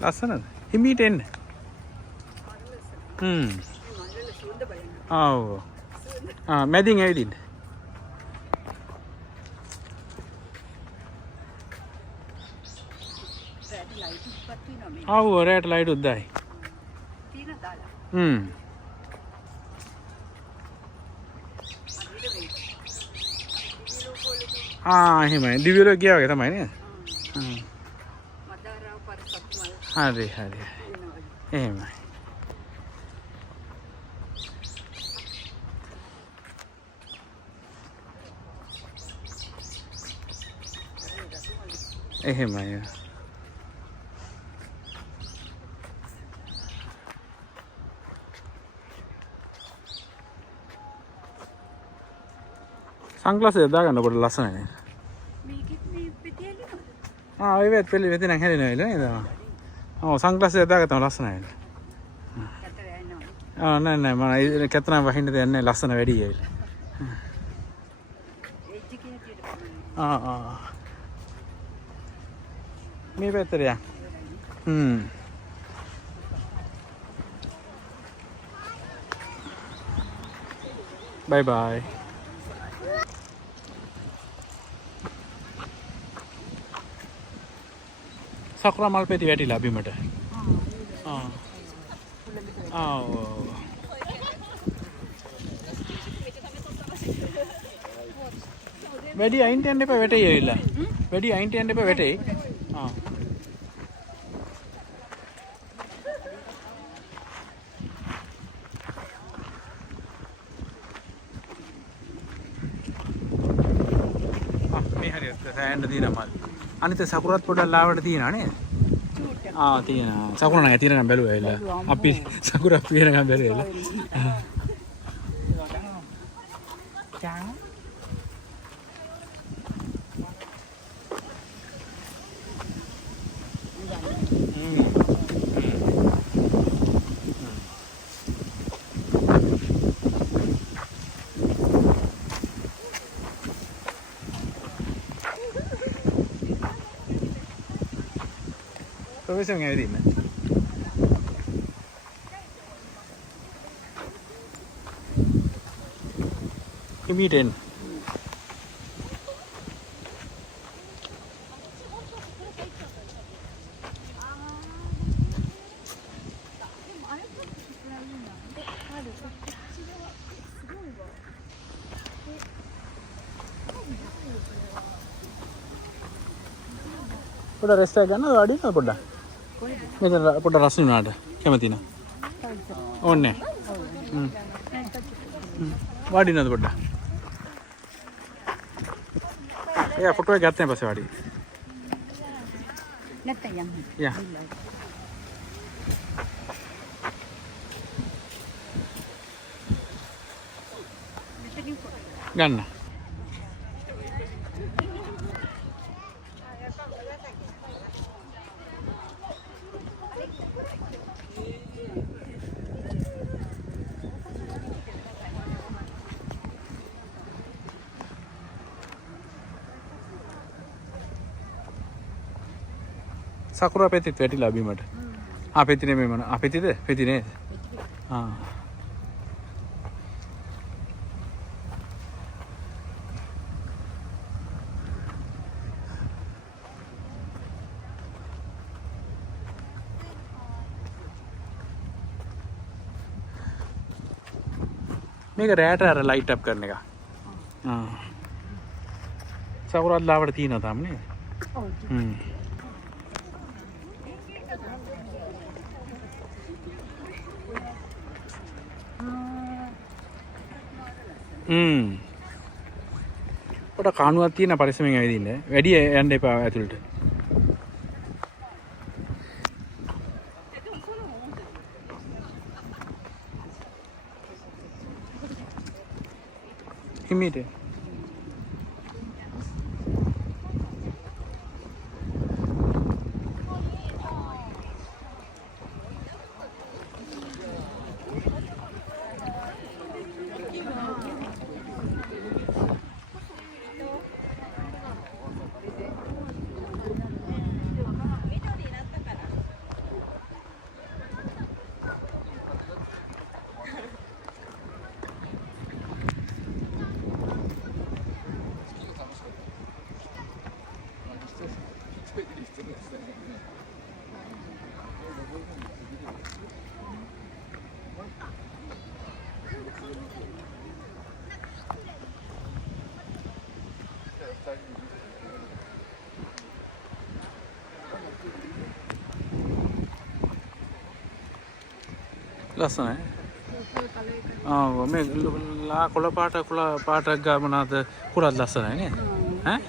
ලස්සනද? හිමීට එන්න. ආව්. මැදින් ඇවිදින්න. ආව් රැට ලයිට් උද්දායි. එහෙමයි. දිව්‍යලෝක ගියා වගේ තමයි නේද? හරි හරි. එහෙමයි. එහෙමයි. සන්ග්ලාස් එක දාගන්නකොට ලස්සනයි නේද? මේකෙත් මේ පෙති ඇලිනවද? ඔය වෙත් පෙළි වෙති නම් හැලෙනවා නේද? ඔව් සන්ග්ලාස් එක දාගත්තම ලස්සනයි. කතර යනවා. නෑ නෑ මම කැතන වහින්න දෙන්නේ නැහැ ලස්සන වැඩි ඒවිල. එජ් එකේ හැටියට මේ පැත්තට යන්න. බයි බයි. සකුරා මල් පෙති වැටිලා බිමට. වැඩි අයින්ට යන්න එපා වැටෙයි ඇවිල්ලා. වැඩි අයින්ට යන්න එපා වැටෙයි. මේ හරියට සෑහෙන්න තියෙනවා මල්. අනිත් සකුරත් පොඩක් ලාවට තියෙනවා නේද? තියෙනවා. සකුර නැහැ තියෙනකම් බැලුවා ඇවිල්ලා. අපි සකුර පිරනකම් බැලුවා. Profesor ngapain? Imitin. Udah resta kan? Ada apa udah? මෙතන පොඩ රස්නේ උනාට කැමති නා. ඕනේ. වාඩිනවද පොඩ්ඩක්? එයා ෆොටෝ එක ගත්තන් පස්සේ වාඩි. නැත්තම් යන්න. යා. ගන්න. සකුරා පෙතිත් වැටිලා බිමට. පෙති නෙමෙයි මන. පෙතිද? පෙති නේද? මේක රෑට අර ලයිට් අප් කරන එක. සකුරාත් ලාවට තියෙනවා තාම නේද? පොඩ කානුවක් තියෙන පරිස්සමෙන් ඇවිදින්න. වැඩි යන්න එපා ඇතුළට. හිමීට. ලස්සනයි. මේ ලා කොළ පාටක් ගාමනාද කුරත් ලස්සනයි නේද? ඈ?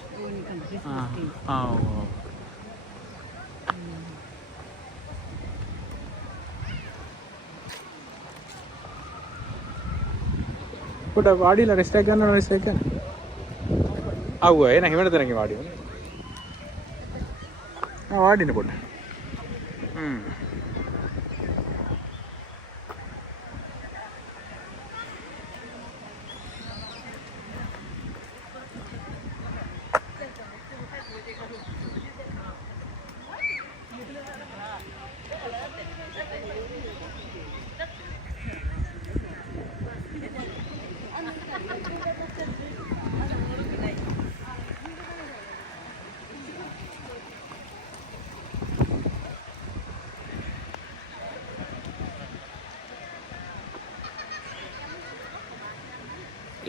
පොඩ වාඩිලා රෙස්ට් එක ගන්නවා රෙස්ට් එක ගන්න. ආවෝ එන හිමන තැනක වාඩි වෙන්න. වාඩින්න පොඩ.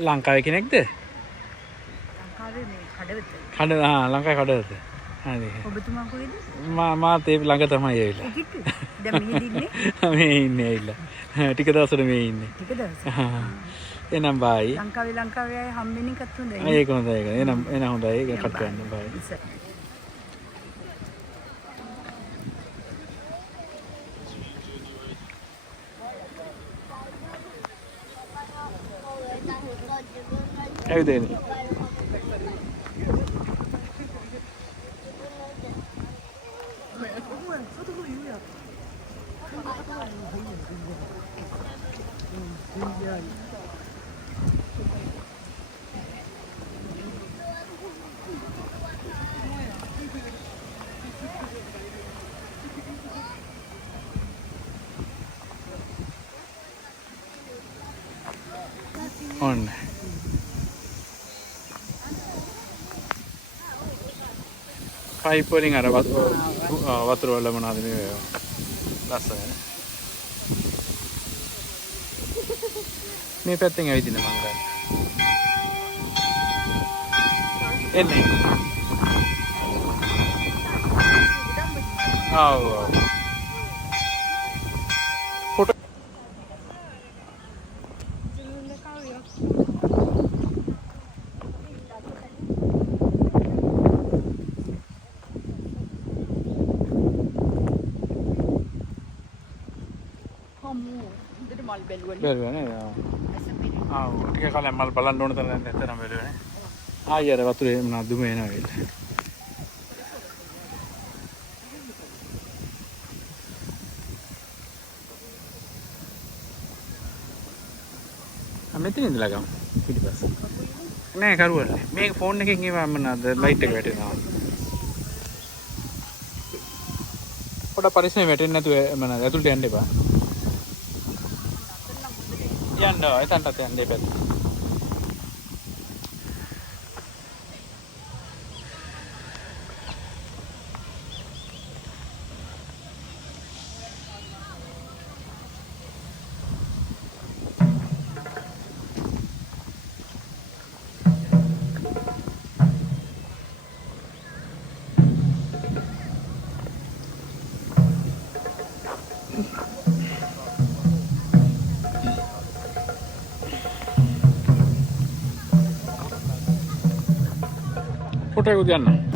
ලංකාවේ කෙනෙක්ද? ලංකාවේ මේ කඩවත. ලංකාවේ කඩවත. හරි. ඔබතුමා කොහෙද? මාත් ඒ ළඟ තමයි ඇවිල්ලා. ඒකිට. දැන් මෙහෙද ඉන්නේ? මේ ඉන්නේ ඇවිල්ලා. ටික දවසට මේ ඉන්නේ. ටික දවසක්. එනම් බායි. ලංකාවේ අය හම්බෙන එකත් හොඳයි. ඒක හොඳයි ඒක. එනම් හොඳයි ඒක කට් කරන්න බායි. ඇවිදෙන. ඔන්න. පයිප් වලින් අර වතුර වල මොනවද මේ ලස්සන. මේ පැත්තෙන් ඇවිදින්න මම ගන්න. එන්නේ. ආව්. ෆොටෝ බැලුවා නේද? ටික කාලයක් මල් බලන්න ඕන තරම් නැතරම් බැලුවා නේ. ආයෙ අර වතුරේ මොනවද දුම එනවා වෙල. මෙතන ඉඳලා ගමු පිටිපස්ස. නෑ කරුවල්ලේ. මේක ෆෝන් එකකින් ඒවා මොනවද ලයිට් එක වැටෙනවා. පොඩ පරිස්සමෙන් වැටෙන්නේ නැතුව මොනවද ඇතුළට යන්න එපා. යන්න එතනට යන්න දෙපැත්ත. ෆොටෝ එකක් ගන්න.